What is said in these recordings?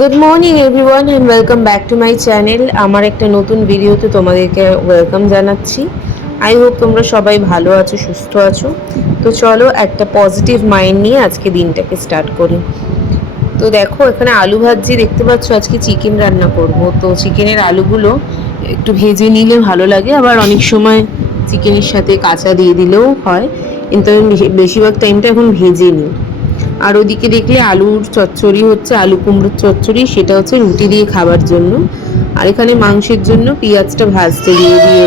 Good morning everyone and welcome back to my channel. আমার একটা নতুন ভিডিওতে তোমাদেরকে ওয়েলকাম জানাচ্ছি। আই হোপ তোমরা সবাই ভালো আছো, সুস্থ আছো। তো চলো একটা পজিটিভ মাইন্ড নিয়ে আজকে দিনটাকে স্টার্ট করি। তো দেখো এখানে আলু ভাজি দেখতে পাচ্ছ, আজকে চিকেন রান্না করব। তো চিকেনের আলুগুলো একটু ভেজে নিলে ভালো লাগে, আবার অনেক সময় চিকেনের সাথে কাঁচা দিয়ে দিলেও হয়, কিন্তু আমি বেশিরভাগ টাইমটা এখন ভেজে নিই। আর ওদিকে দেখলে আলুর চচ্চড়ি হচ্ছে, আলু কুমড়োর চচ্চড়ি, সেটা হচ্ছে রুটি দিয়ে খাবার জন্য। আর এখানে মাংসের জন্য পেঁয়াজটা ভাজতে দিয়ে দিয়ে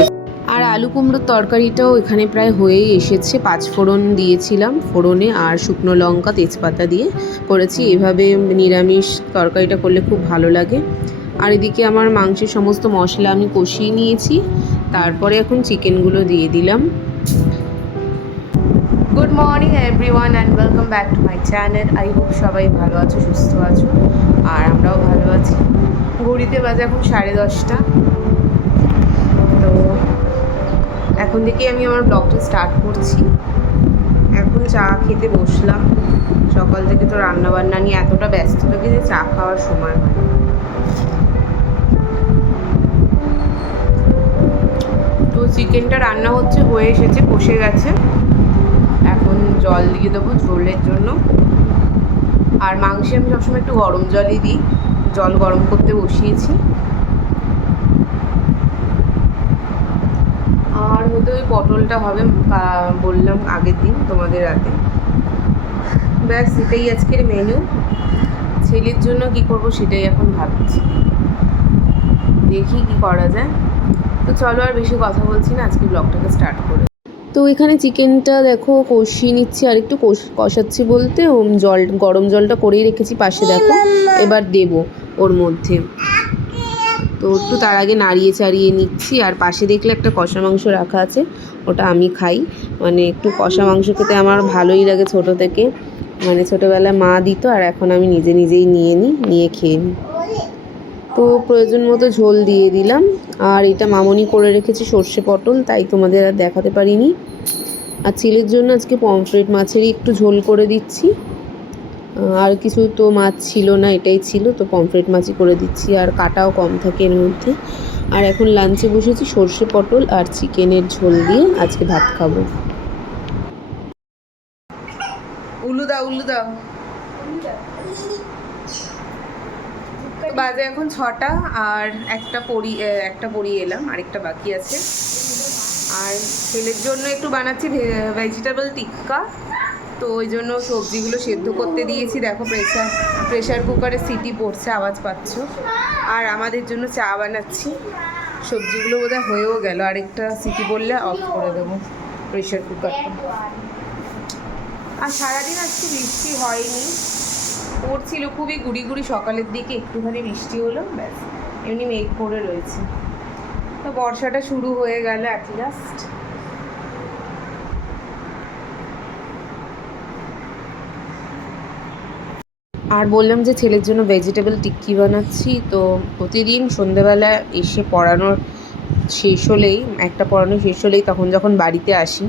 আর আলু কুমড়োর তরকারিটাও এখানে প্রায় হয়েই এসেছে। 5 ফোড়ন দিয়েছিলাম, ফোড়নে আর শুকনো লঙ্কা তেজপাতা দিয়ে করেছি। এভাবে নিরামিষ তরকারিটা করলে খুব ভালো লাগে। আর এদিকে আমার মাংসের সমস্ত মশলা আমি কষিয়ে নিয়েছি, তারপরে এখন চিকেনগুলো দিয়ে দিলাম। Good morning everyone and welcome back to my channel. I hope সবাই ভালো আছো, সুস্থ আছো, আর আমরাও ভালো আছি। ঘড়িতে বাজে এখন 10:30। তো এখন থেকেই আমি আমার ব্লগটা স্টার্ট করছি। এখন চা খেতে বসলাম। সকাল থেকে তো রান্নাবান্না নিয়ে এতটা ব্যস্ত থাকি যে চা খাওয়ার সময় হয়। তো চিকেনটা রান্না হচ্ছে, হয়ে এসেছে, কষে গেছে। এখন জল দিয়ে দেবো ঝোলের জন্য। আর মাংসে আমি সবসময় একটু গরম জলই দিই। জল গরম করতে বসিয়েছি। আর হয়তো ওই পটলটা হবে, বললাম আগের দিন তোমাদের রাতে। ব্যাস এটাই আজকের মেনু। ছেলের জন্য কি করব সেটাই এখন ভাবছি, দেখি কি করা যায়। তো চলো আর বেশি কথা বলছি না, আজকে ব্লগটাকে স্টার্ট করে। তো এখানে চিকেনটা দেখো কষিয়ে নিচ্ছি, আর একটু কষাচ্ছি বলতে জল, গরম জলটা করেই রেখেছি পাশে, দেখো এবার দেব ওর মধ্যে। তো একটু তার আগে নাড়িয়ে চাড়িয়ে নিচ্ছি। আর পাশে দেখলে একটা কষা মাংস রাখা আছে, ওটা আমি খাই। মানে একটু কষা মাংস খেতে আমার ভালোই লাগে ছোটো থেকে। মানে ছোটোবেলায় মা দিত, আর এখন আমি নিজে নিজেই নিয়ে খেয়ে নিই। তো প্রয়োজন মতো ঝোল দিয়ে দিলাম। আর এটা মামনি করে রেখেছি সর্ষে পটল, তাই তোমাদের আর দেখাতে পারিনি। আর ছেলের জন্য আজকে পমফ্রেট মাছেরই একটু ঝোল করে দিচ্ছি। আর কিছু তো মাছ ছিল না, এটাই ছিল, তো পমফ্রেট মাছই করে দিচ্ছি। আর কাটাও কম থাকে এর মধ্যে। আর এখন লাঞ্চে বসেছি সর্ষে পটল আর চিকেনের ঝোল দিয়ে আজকে ভাত খাবো। উলু দাও, উলু দাও। বাজে এখন 6টা, আর একটা পড়িয়ে এলাম, আরেকটা বাকি আছে। আর ছেলের জন্য একটু বানাচ্ছি ভেজিটেবল টিক্কা। তো ওই জন্য সবজিগুলো সেদ্ধ করতে দিয়েছি। দেখো প্রেশার কুকারে সিটি পড়ছে, আওয়াজ পাচ্ছ। আর আমাদের জন্য চা বানাচ্ছি। সবজিগুলো বোধহয় হয়েও গেল, আরেকটা সিটি পড়লে অফ করে দেবো প্রেশার কুকারটা। আর সারাদিন আজকে বৃষ্টি হয়নি, পড়ছিল খুবই গুড়ি গুড়ি, সকালের দিকে একটুখানি বৃষ্টি হলো, ব্যাস। এমনি মেঘ করে রয়েছে। তো বর্ষাটা শুরু হয়ে গেল অ্যাট লাস্ট। আর বললাম যে ছেলের জন্য ভেজিটেবল টিক্কি বানাচ্ছি। তো প্রতিদিন সন্ধেবেলা এসে পড়ানোর শেষ হলেই, একটা পড়ানো শেষ হলেই, তখন যখন বাড়িতে আসি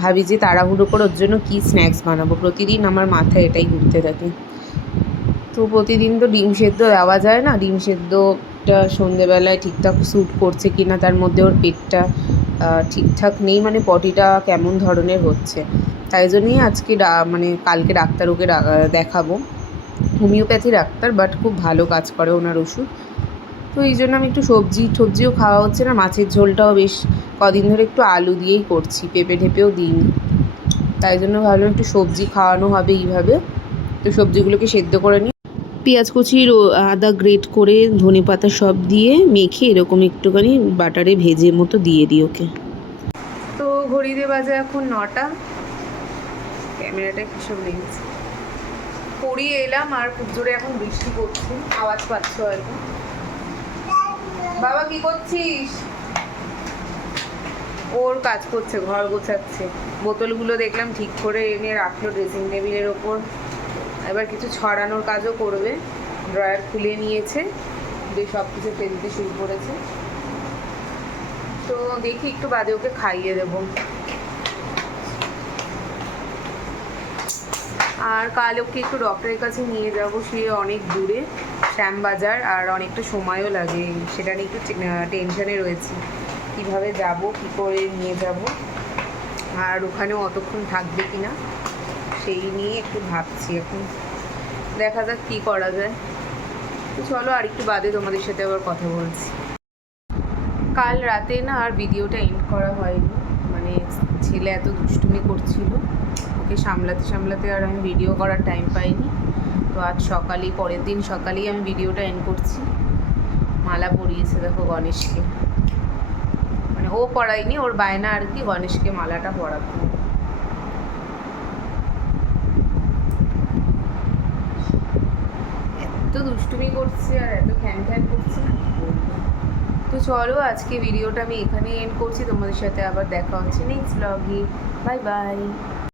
ভাবি যে তাড়াহুড়ো করে ওর জন্য কী স্ন্যাক্স বানাবো। প্রতিদিন আমার মাথায় এটাই ঘুরতে থাকে। তো প্রতিদিন তো ডিম সেদ্ধ দেওয়া যায় না। ডিম সেদ্ধটা সন্ধেবেলায় ঠিকঠাক স্যুট করছে কি না, তার মধ্যে ওর পেটটা ঠিকঠাক নেই, মানে পটিটা কেমন ধরনের হচ্ছে। তাই জন্যই আজকে মানে কালকে ডাক্তারকে দেখাবো। হোমিওপ্যাথি ডাক্তার, বাট খুব ভালো কাজ করে ওনার ওষুধ। তো এই জন্য আমি একটু সবজিও খাওয়া হচ্ছে না। মাছের ঝোলটাও বেশ কদিন ধরে একটু আলু দিয়েই করছি, পেঁপে ঢেপেও দিইনি। তাই জন্য ভাবলাম একটু সবজি খাওয়ানো হবে এইভাবে। তো সবজিগুলোকে সেদ্ধ করে নিই, পেঁয়াজ কুচি, আদা গ্রেট করে, ধনেপাতা সব দিয়ে মেখে এরকম একটুখানি বাটারে ভেজে মতো দিয়ে দিই ওকে। তো ঘড়িতে বাজে এখন 9টা। ক্যামেরাটা কিসব লেগেছে, পড়িয়ে এলাম। আর খুব জোরে এখন বৃষ্টি পড়ছে, আওয়াজ পাচ্ছ হয়তো। বাবা কি করছিস? ওর কাজ করছে, ঘর গোছাচ্ছে। বোতলগুলো দেখলাম ঠিক করে এনে রাখলো ড্রেসিং টেবিলের ওপর। এবার কিছু ছড়ানোর কাজও করবে। ড্রয়ার খুলে নিয়েছে, দিয়ে সব কিছু ফেলতে শুরু করেছে। তো দেখি একটু বাদে ওকে খাইয়ে দেবো। আর কাল ওকে একটু ডক্টরের কাছে নিয়ে যাব, সে অনেক দূরে, শ্যামবাজার, আর অনেকটা সময়ও লাগে, সেটা নিয়ে একটু টেনশানে রয়েছি, কীভাবে যাব, কী করে নিয়ে যাব, আর ওখানেও অতক্ষণ থাকবে কি না সেই নিয়ে একটু ভাবছি এখন, দেখা যাক কী করা যায়। তো চলো আর একটু বাদে তোমাদের সাথে আবার কথা বলছি। কাল রাতে না আর ভিডিওটা এন্ড করা হয়নি, মানে ছেলে এত দুষ্টুমি করছিল, ওকে সামলাতে সামলাতে আর আমি ভিডিও করার টাইম পাইনি। তো আজ সকালেই, পরের দিন সকালেই আমি ভিডিওটা এন্ড করছি। মালা পরিয়েছে দেখো গণেশকে, মানে ও পড়ায়নি, ওর বায়না আর কি গণেশকে মালাটা পরাতো। এত দুষ্টুমি করছে আর এত খ্যান খ্যান করছে না। তো চলো আজকে ভিডিওটা আমি এখানে এন্ড করছি, তোমাদের সাথে আবার দেখা হচ্ছে নেক্সট ব্লগে। Bye bye.